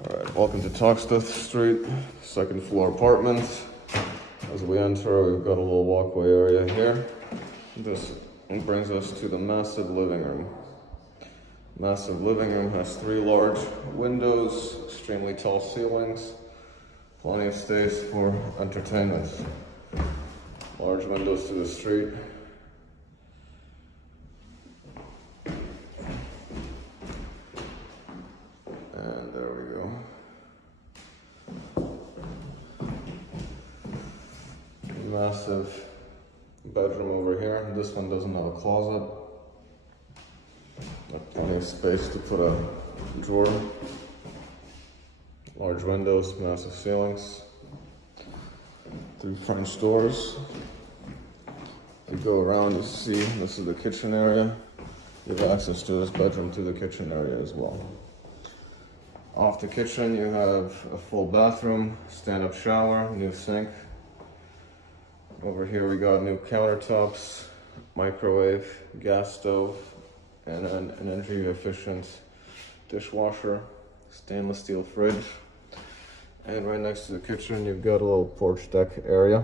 All right, welcome to Toxteth Street, second floor apartments. As we enter, we've got a little walkway area here. This brings us to the massive living room. Massive living room has 3 large windows, extremely tall ceilings, plenty of space for entertainment. Large windows to the street. And there we go. Massive bedroom over here. This one doesn't have a closet. Got plenty of space to put a drawer. Large windows, massive ceilings. 3 French doors. If you go around, you see this is the kitchen area. You have access to this bedroom to the kitchen area as well. Off the kitchen, you have a full bathroom, stand-up shower, new sink. Over here we got new countertops, microwave, gas stove, and an energy-efficient dishwasher, stainless steel fridge. And right next to the kitchen, you've got a little porch deck area.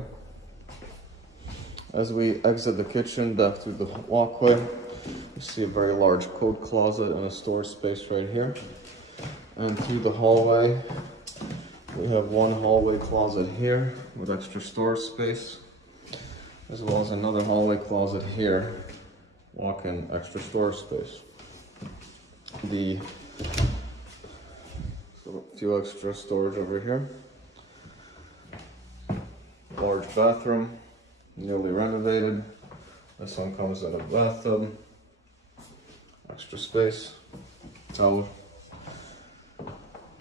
As we exit the kitchen back through the walkway, you see a very large coat closet and a storage space right here. And through the hallway, we have one hallway closet here with extra storage space, as well as another hallway closet here, walk-in extra storage space. So a few extra storage over here. Large bathroom, newly renovated. This one comes in a bathtub, extra space, towel.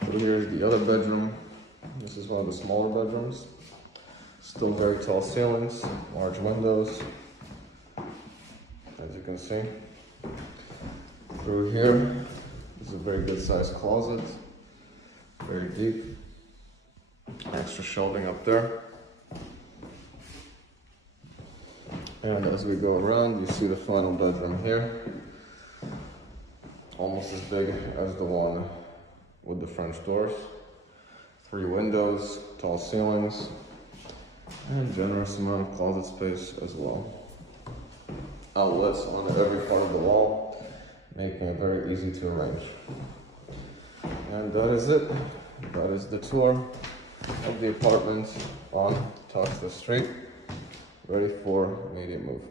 So here's the other bedroom. This is one of the smaller bedrooms. Still very tall ceilings, large windows, as you can see. Through here is a very good sized closet, very deep. Extra shelving up there. And as we go around, you see the final bedroom here. Almost as big as the one with the French doors. 3 windows, tall ceilings, and generous amount of closet space as well. Outlets on every part of the wall, making it very easy to arrange. And that is it. That is the tour of the apartment on Toxteth Street, ready for immediate move.